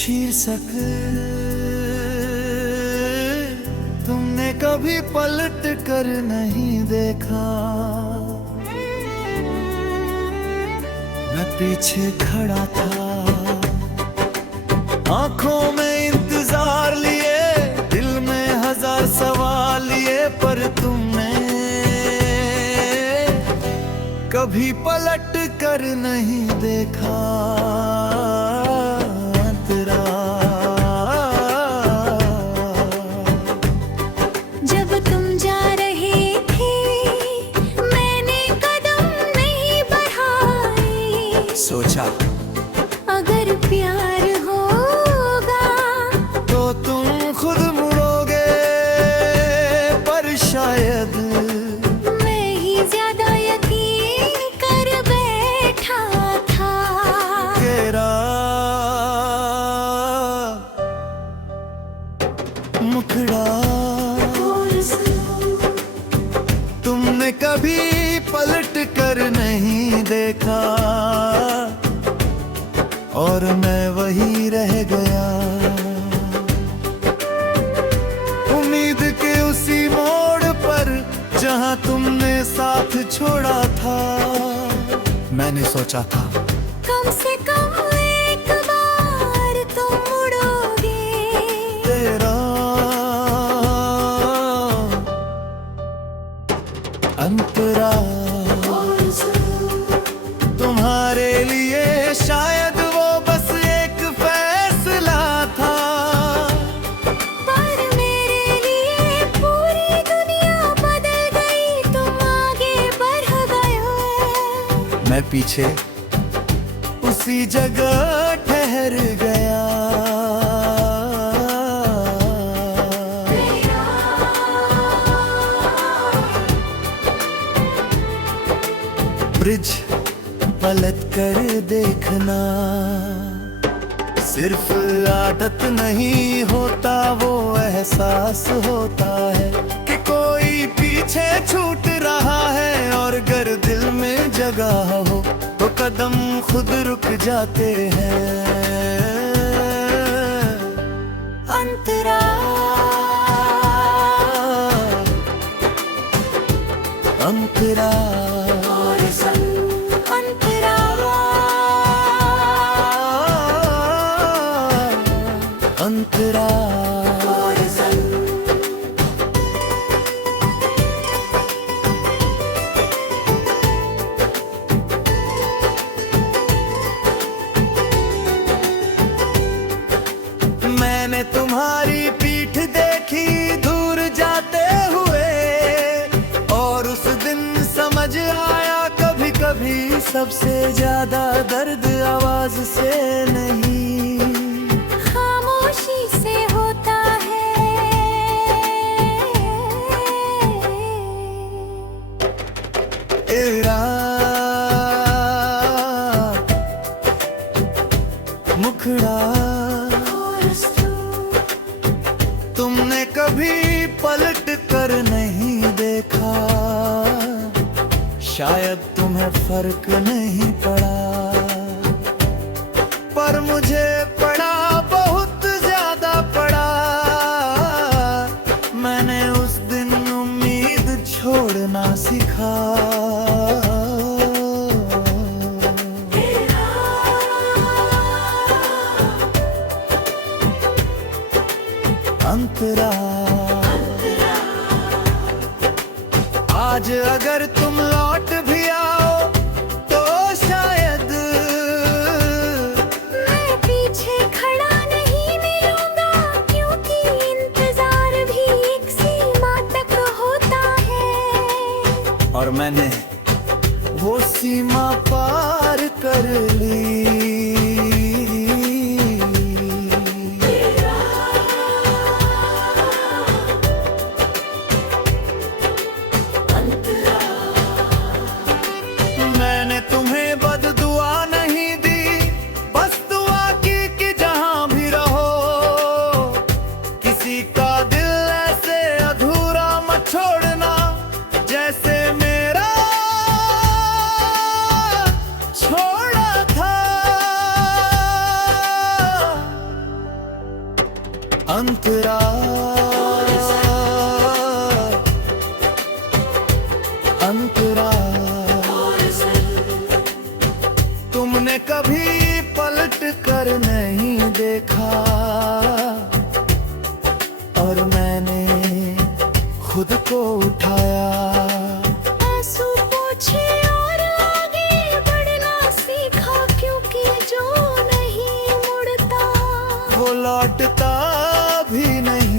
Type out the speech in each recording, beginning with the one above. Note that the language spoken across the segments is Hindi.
शीर्षक तुमने कभी पलट कर नहीं देखा। मैं पीछे खड़ा था, आंखों में इंतजार लिए, दिल में हजार सवाल लिए, पर तुमने कभी पलट कर नहीं देखा। जब तुम जा रहे थे मैंने कदम नहीं बढ़ाए, सोचा अगर प्यार होगा तो तुम खुद मुड़ोगे, पर शायद मैं ही ज्यादा यकीन कर बैठा था। तेरा मुखड़ा तुमने कभी पलट कर नहीं देखा, और मैं वही रह गया उम्मीद के उसी मोड़ पर जहां तुमने साथ छोड़ा था। मैंने सोचा था कम से कम एक बार तुम मुड़ोगे। तेरा अंतरा तुम्हारे लिए शायद वो बस एक फैसला था, पर मेरे लिए पूरी दुनिया बदल गई। तुम आगे बढ़ गए हो, मैं पीछे उसी जगह ठहर गया। ब्रिज पलट कर देखना सिर्फ आदत नहीं होता, वो एहसास होता है कि कोई पीछे छूट रहा है, और अगर दिल में जगह हो तो कदम खुद रुक जाते हैं। अंतरा अंतरा अंतरा अंतरा मैंने तुम्हारी पीठ देखी दूर जाते हुए, और उस दिन समझ आया कभी कभी सबसे ज्यादा दर्द आवाज से नहीं, खामोशी से होता है। तेरा मुखड़ा तुमने कभी पलट कर नहीं देखा, शायद तुम्हें फर्क नहीं पड़ा, पर मुझे पड़ा, बहुत ज्यादा पड़ा। मैंने उस दिन उम्मीद छोड़ना सीखा। अंतरा आज अगर तुम लौट भी आओ तो शायद मैं पीछे खड़ा नहीं मिलूंगा, क्योंकि इंतजार भी एक सीमा तक होता है। और मैंने वो सीमा पार कर ली। मैंने तुम्हें बददुआ नहीं दी, बस दुआ की कि जहां भी रहो, किसी का दिल ऐसे अधूरा मत छोड़ना जैसे मेरा छोड़ा था। अंतरा अंतरा तुमने कभी पलट कर नहीं देखा और मैंने खुद को उठाया। आंसू पोंछे और आगे बढ़ना सीखा, क्योंकि जो नहीं मुड़ता वो लौटता भी नहीं।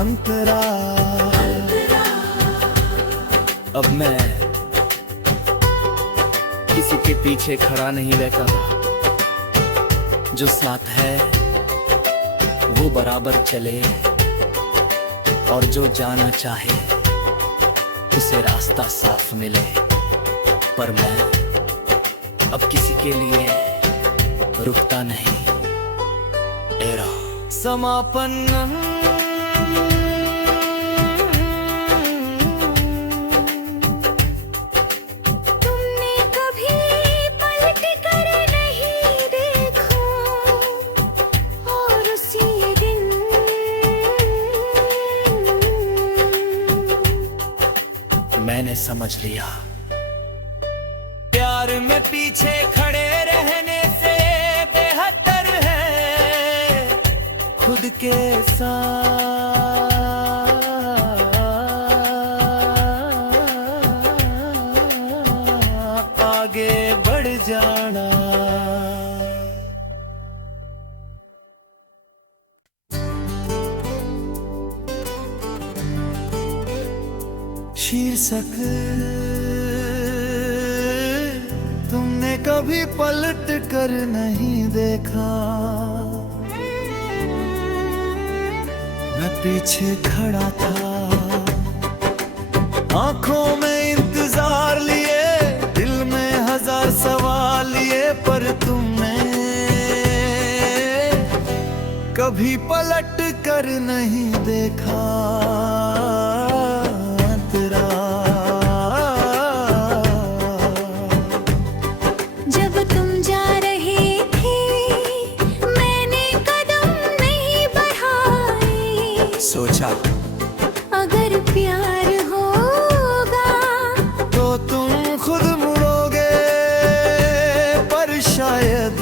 अंतरा अब मैं किसी के पीछे खड़ा नहीं रहता, जो साथ है वो बराबर चले और जो जाना चाहे उसे रास्ता साफ मिले। पर मैं अब किसी के लिए रुकता नहीं। एरा समापन तुमने कभी पलट कर नहीं देखा और उसी दिन मैंने समझ लिया, प्यार में पीछे खड़े रहने से बेहतर है खुद के साथ आगे बढ़ जाना। शीर्षक तुमने कभी पलट कर नहीं देखा, मैं पीछे खड़ा था आंखों में इंतजार लिए, दिल में हजार सवाल लिए, पर तुमने कभी पलट कर नहीं देखा। जब तुम जा रहे थे मैंने कदम नहीं बढ़ाए, सोचा अगर प्यार होगा तो तुम खुद मुड़ोगे, पर शायद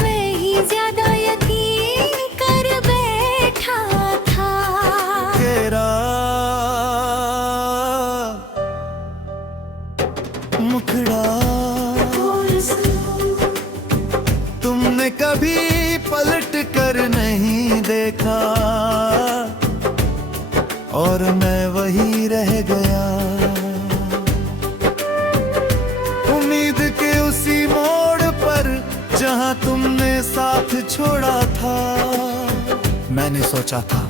मैं ही ज्यादा यकीन कर बैठा था। तेरा मुखड़ा तुमने कभी पलट कर नहीं देखा और मैं वही रह गया, उम्मीद के उसी मोड़ पर जहां तुमने साथ छोड़ा था। मैंने सोचा था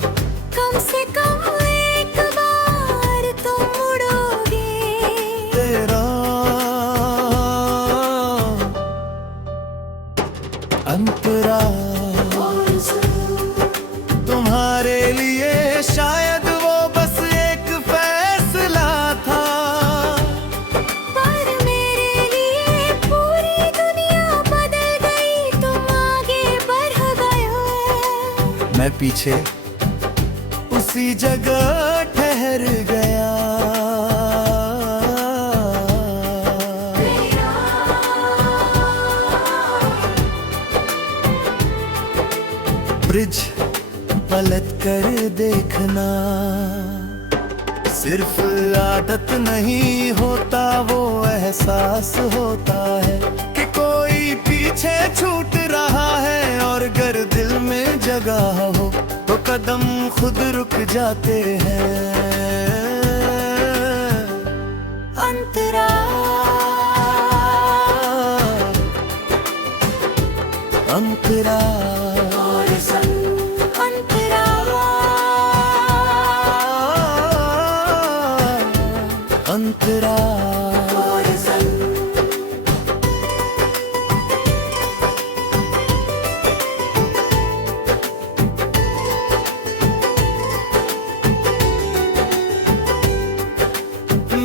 कम से कम एक बार तो मुड़ोगे। तेरा अंतरा तुम्हारे लिए शायद वो बस एक फैसला था, पर मेरे लिए पूरी दुनिया बदल गई, तुम आगे बढ़ गए हो। मैं पीछे उसी जगह ठहर गया। ब्रिज पलट कर देखना सिर्फ आदत नहीं होता, वो एहसास होता है कि कोई पीछे छूट रहा है, और अगर दिल में जगह हो तो कदम खुद रुक जाते हैं। अंतरा अंतरा अंतरा अंतरा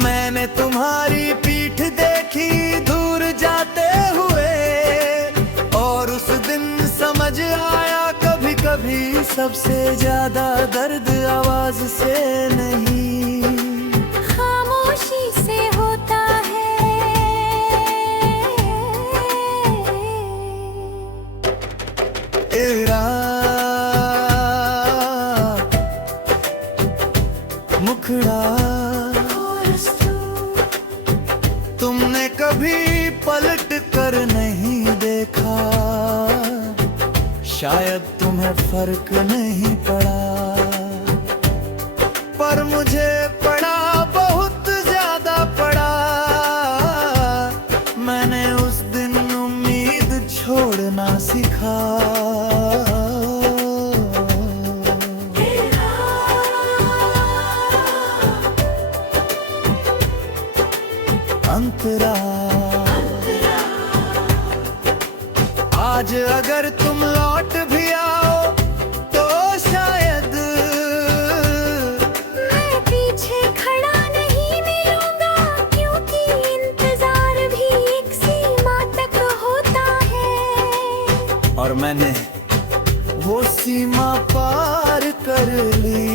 मैंने तो कभी सबसे ज्यादा दर्द आवाज से नहीं, खामोशी से होता है। तेरा मुखड़ा तुमने कभी पलट कर नहीं देखा, शायद तुम्हें फर्क नहीं पड़ा, पर मुझे पड़ा, बहुत ज्यादा पड़ा। मैंने उस दिन उम्मीद छोड़ना सीखा। अंतरा आज अगर तुम लौट भी आओ तो शायद मैं पीछे खड़ा नहीं मिलूंगा, क्योंकि इंतजार भी एक सीमा तक होता है। और मैंने वो सीमा पार कर ली।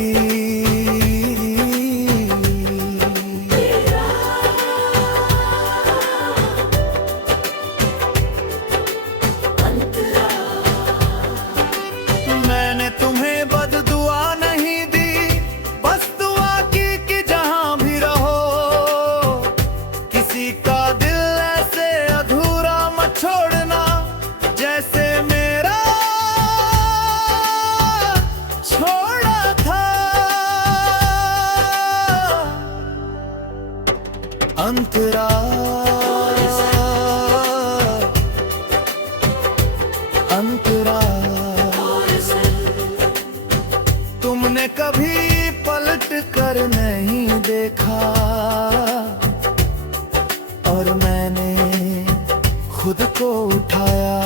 मैंने तुम्हें बददुआ नहीं दी, बस दुआ की कि जहां भी रहो, किसी का दिल ऐसे अधूरा मत छोड़ना, जैसे मेरा छोड़ा था। अंतरा अंतरा तुमने कभी पलट कर नहीं देखा, और मैंने खुद को उठाया।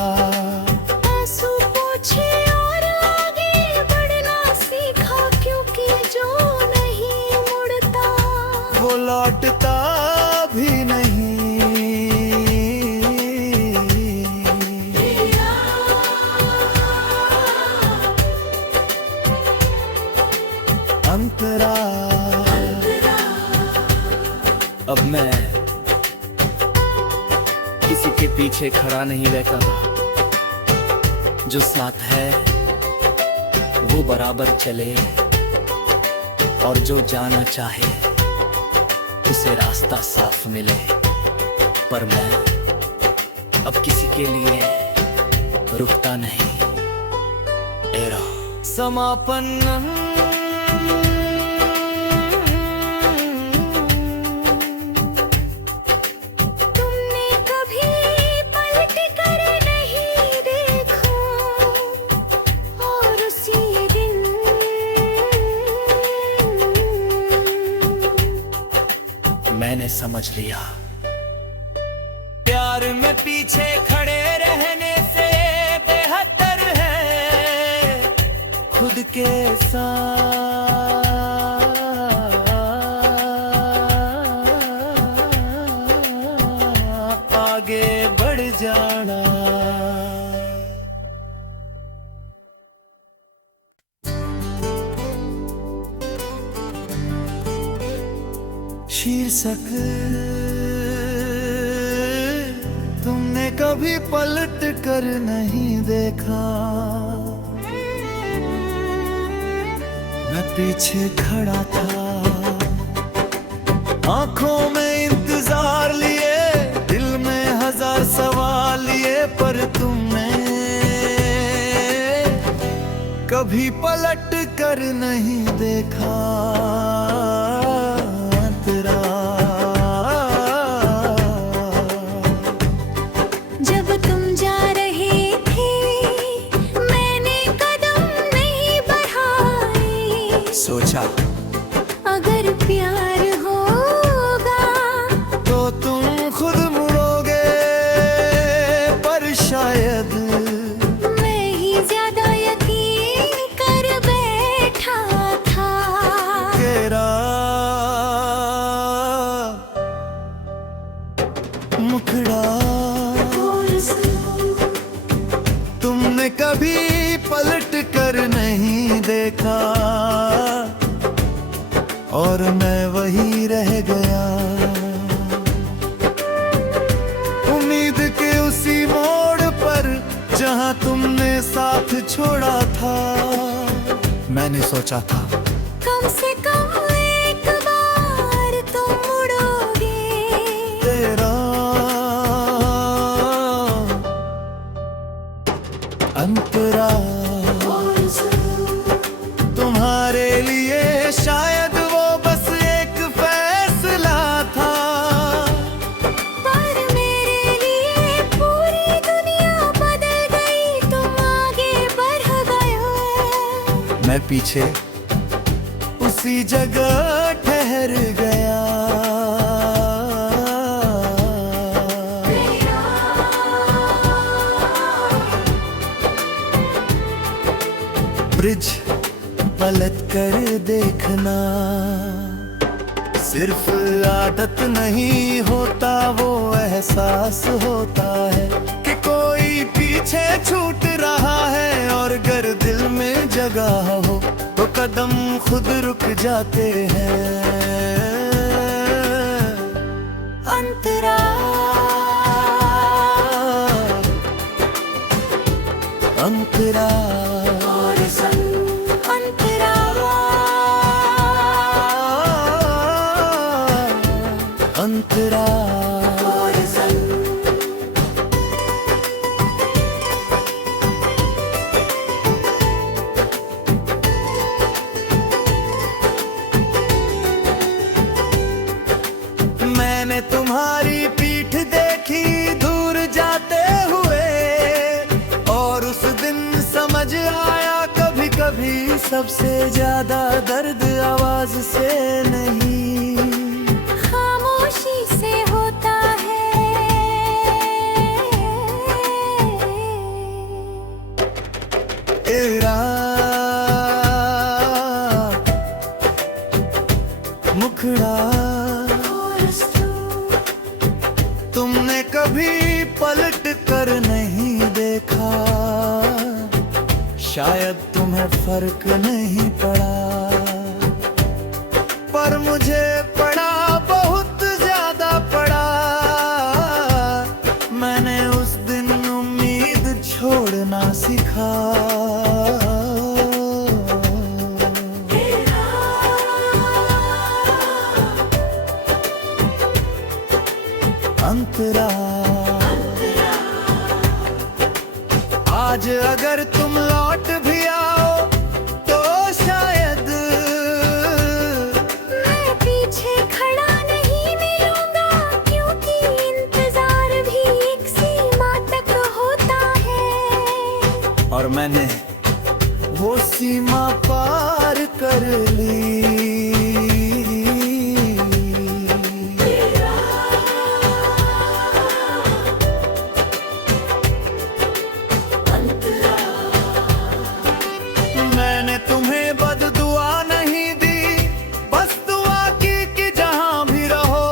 आंसू पोंछे और आगे बढ़ना सीखा, क्योंकि जो नहीं मुड़ता वो लौटता भी नहीं। अंतरा अब मैं किसी के पीछे खड़ा नहीं रहता था, जो साथ है वो बराबर चले, और जो जाना चाहे उसे रास्ता साफ मिले। पर मैं अब किसी के लिए रुकता नहीं। एरा समापन तुमने कभी पलट कर नहीं देखा, और उसी दिन मैंने समझ लिया, प्यार में पीछे खड़े रहने से बेहतर है खुद के साथ आगे बढ़ जाना। शीर्षक तुमने कभी पलट कर नहीं देखा, मैं पीछे खड़ा था, आंखों में इंतजार लिए, दिल में हजार सवाल लिए, पर तुमने कभी पलट कर नहीं देखा। जब तुम जा रहे थे मैंने कदम नहीं बढ़ाए, सोचा अगर प्यार होगा तो तुम खुद मुड़ोगे, पर शायद मैं ही ज्यादा यकीन कर बैठा था। तेरा मुखड़ा तुमने कभी पलट कर देखा और मैं वही रह गया। उम्मीद के उसी मोड़ पर जहां तुमने साथ छोड़ा था, मैंने सोचा था कम से कम एक बार तुम मुड़ोगे। तेरा अंतरा तुम्हारे लिए शायद वो बस एक फैसला था, पर मेरे लिए पूरी दुनिया बदल गई। तुम आगे बढ़ गए हो, मैं पीछे उसी जगह ठहर गया। ब्रिज पलट कर देखना सिर्फ आदत नहीं होता, वो एहसास होता है कि कोई पीछे छूट रहा है। और अगर दिल में जगह हो तो कदम खुद रुक जाते हैं। अंतरा अंतरा अंतरा अंतरा मैंने तुम्हारी पीठ देखी दूर जाते हुए, और उस दिन समझ आया कभी कभी सबसे ज्यादा दर्द आवाज से नहीं, खामोशी से होता है। तेरा मुखड़ा तुमने कभी पलट कर नहीं देखा, शायद तुम्हें फर्क नहीं पड़ा, पर मुझे पड़ा, बहुत ज्यादा पड़ा। मैंने उस दिन उम्मीद छोड़ना सीखा। अंतरा आज अगर तुम लौट भी आओ तो शायद मैं पीछे खड़ा नहीं मिलूंगा, क्योंकि इंतजार भी एक सीमा तक होता है। और मैंने वो सीमा पार कर ली। मैंने तुम्हें बददुआ नहीं दी, बस दुआ की कि जहां भी रहो,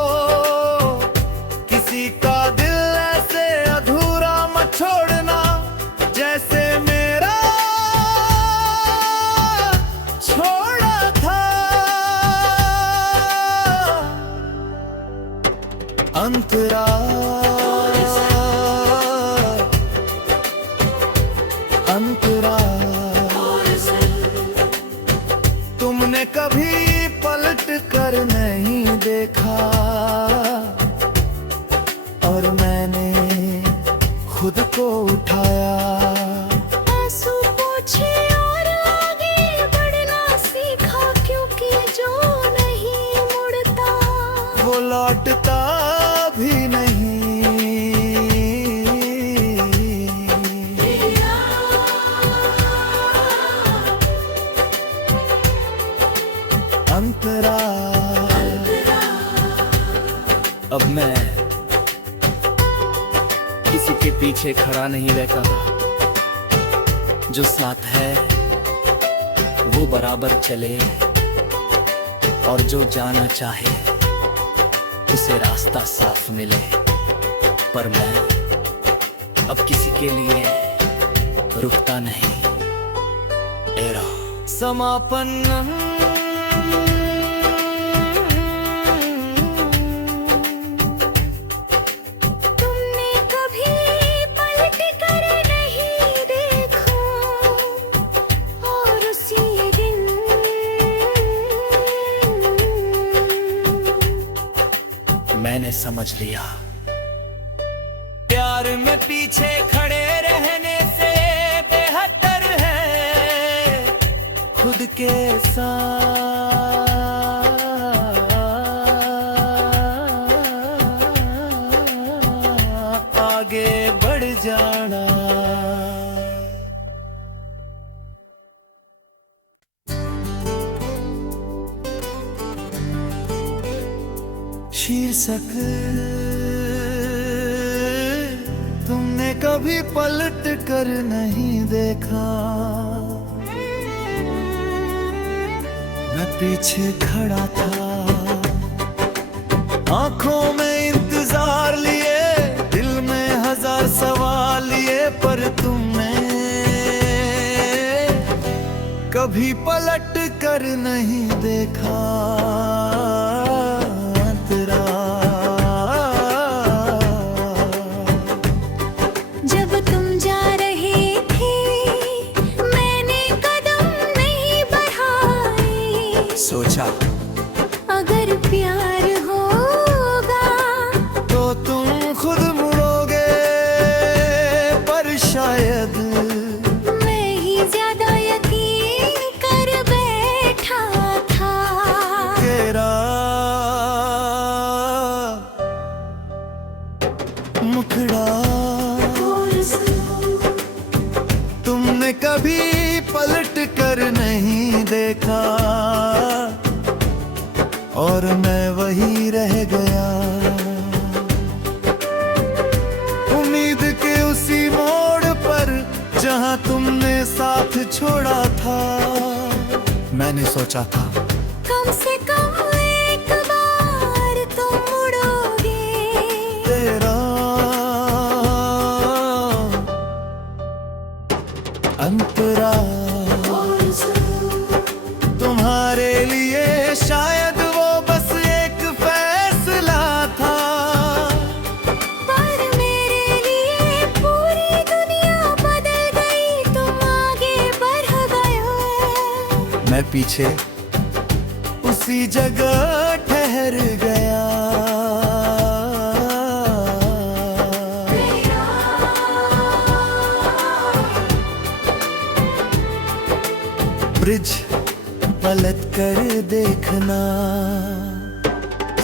किसी का दिल ऐसे अधूरा मत छोड़ना, जैसे मेरा छोड़ा था। अंतरा अंतरा तुमने कभी पलट कर नहीं देखा, और मैंने खुद को उठाया। आंसू पोंछे और आगे बढ़ना सीखा, क्योंकि जो नहीं मुड़ता वो लौटता भी नहीं। अंतरा अब मैं किसी के पीछे खड़ा नहीं रहता, जो साथ है वो बराबर चले, और जो जाना चाहे उसे रास्ता साफ मिले। पर मैं अब किसी के लिए रुकता नहीं। एरा समापन। तुमने कभी पलट कर नहीं देखा और उसी दिन मैंने समझ लिया, प्यार में पीछे खड़े रहने से बेहतर है खुद के साथ आगे बढ़ जाना। शीर्षक, तुमने कभी पलट कर नहीं देखा। मैं पीछे खड़ा था, आंखों में इंतजार लिए, दिल में हजार सवाल लिए, पर तुमने कभी पलट कर नहीं देखा। जब तुम जा रहे थे मैंने कदम नहीं बढ़ाए, सोचा अगर प्यार होगा तो तुम खुद मुड़ोगे, पर शायद मैं ही ज्यादा यकीन कर बैठा था। तेरा मुखड़ा तुमने कभी पलट कर नहीं देखा, और मैं वही रह गया उम्मीद के उसी मोड़ पर जहां तुमने साथ छोड़ा था। मैंने सोचा था कम से कम एक बार तुम मुड़ोगे। तेरा अंतरा तुम्हारे लिए शायद वो बस एक फैसला था, पर मेरे लिए पूरी दुनिया बदल गई, तुम आगे बढ़ गए। मैं पीछे उसी जगह ठहर गया। ब्रिज पलट कर देखना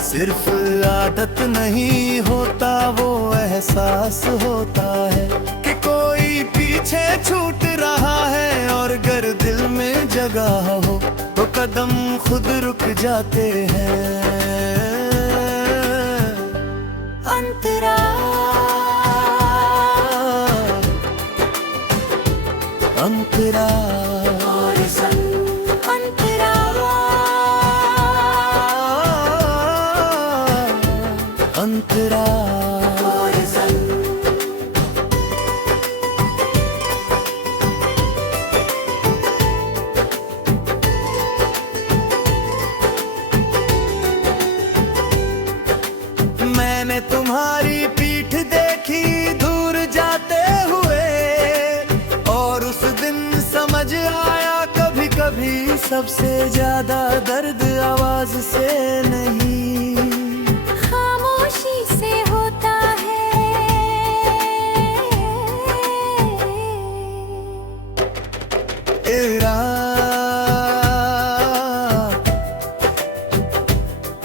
सिर्फ आदत नहीं होता, वो एहसास होता है कि कोई पीछे छूट रहा है, और अगर दिल में जगह हो तो कदम खुद रुक जाते हैं। अंतरा अंतरा अंतरा अंतरा मैंने तुम्हारी पीठ देखी दूर जाते हुए, और उस दिन समझ आया कभी कभी सबसे ज्यादा दर्द आवाज से नहीं, खामोशी से होता है। तेरा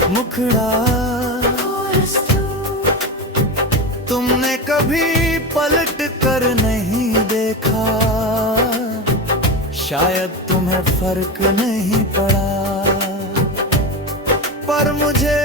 मुखड़ा तुमने कभी पलट कर नहीं देखा, शायद तुम्हें फर्क नहीं पड़ा, पर मुझे